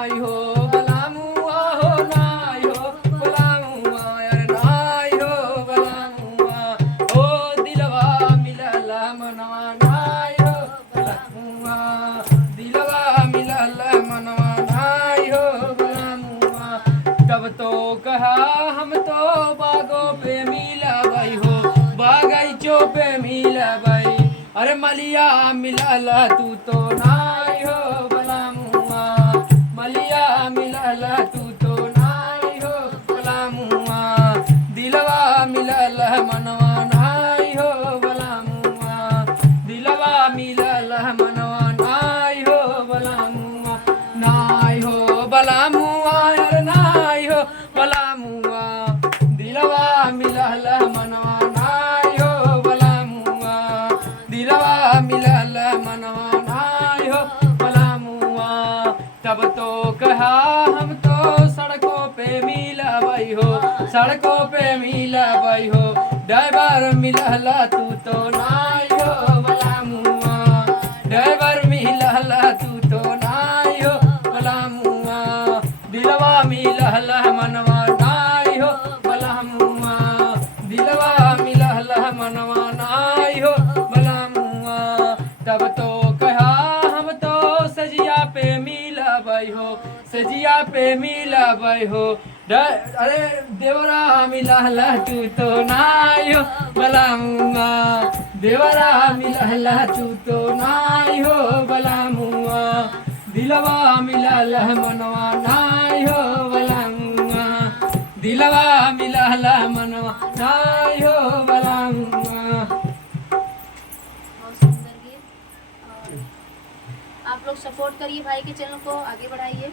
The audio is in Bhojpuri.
नाई हो बलामुआ हो नाई हो बलामुआ यार नाई हो बलामुआ हो दिलवा मिलल मनवा नाई हो बलामुआ दिलवा मिलल मनवा नाई हो बलामुआ तब तो कहा हम तो बागों पे मिलबई हो बागैचों पे मिलबई अरे मलिया मिलल तू तो नाई हो बलामुआ मलिया मिलल तू तो नाई हो बलामुआ दिलवा मिलल मनवा नाई हो बलामुआ दिलवा मिलल मनवा नाई हो बलामुआ नाई हो बलामुआ यार नाई हो बलामुआ दिलवा मिलल मनवा नाई हो बलामुआ दिलवा मिलल मनवा नाई हो बलामुआ तब तो कहा हम तो सड़कों पे मिलबई हो सड़कों पे मिलबई हो ड्राइवर मिलल तू तो नाई हो बलामुआ ड्राइवर मिलल तू तो नाई हो बलामुआ दिलवा मिलल मनवा नाई हो बलामुआ दिलवा मिलल मनवा नाई हो बलामुआ तब तो कहा हम तो सजिया पे मिलबई हो सजिया पे मिलबई हो अरे देवरा मिलल तू तो नाई हो बलामुआ देवरा मिलल तू तो नाई हो बलामुआ दिलवा मिलल मनवा नाई हो बलामुआ दिलवा मिलल मनवा नाई हो बलामुआ। बहुत सुंदर गीत। आप लोग सपोर्ट करिए भाई के चैनल को, आगे बढ़ाइए।